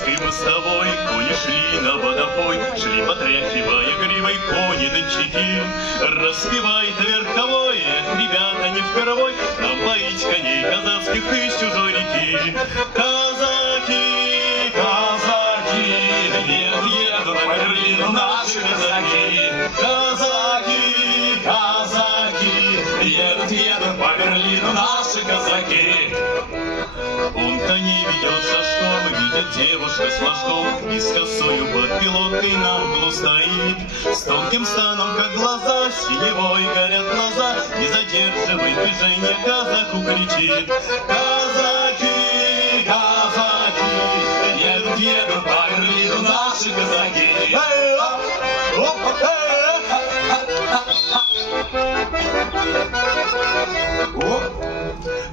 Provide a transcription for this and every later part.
Берлинской мостовой кони шли на водопой, шли, потряхивая гривой кони дончаки. Распевает верховой, эх, ребята, не впервой нам поить коней казацких из чужой реки. Казаки, казаки, едут на Берлин наши казаки. Казаки, казаки, едут по Берлину наши казаки. Он коней ведет со шторм, видит девушка с флажком, и с косою под пилоткой на углу стоит. С тонким станом, как глаза, синевой горят глаза, не задерживай движение, казаку кричит. Казаки, казаки, едут по Берлину наши казаки.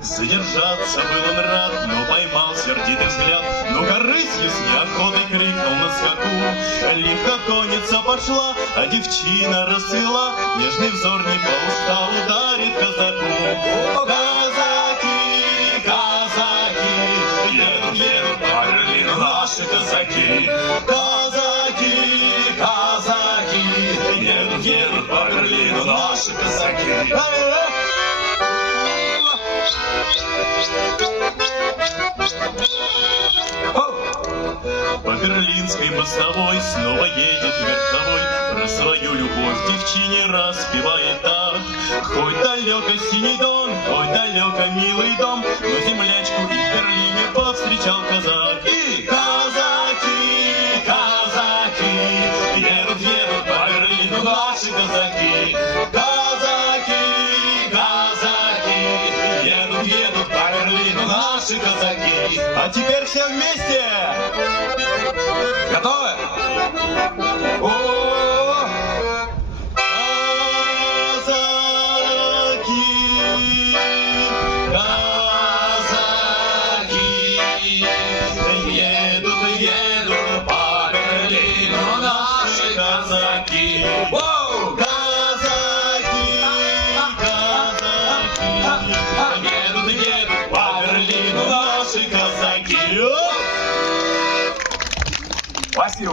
Задержаться был он рад, но поймал сердитый взгляд. Ну-ка, рысью с неохотой крикнул на скаку. Лихо конница пошла, а девчина расцвела. Нежный взор не по устал ударит казаку. Казаки, казаки, едут по Берлину наши казаки. Казаки, казаки, едут по Берлину наши казаки. По Берлинской мостовой снова едет верховой, про свою любовь девчине распевает так. Хоть далеко синий дон, хоть далеко милый дом, но землячку и в Берлине повстречал казак. И казаки, казаки, едут по Берлину наши казаки. Казаки, казаки, едут по Берлину наши казаки. А теперь все вместе! Готовы? О, казаки, казаки, едут по Берлину наши казаки. Воу! Казаки, казаки, едут по Берлину наши казаки. Спасибо.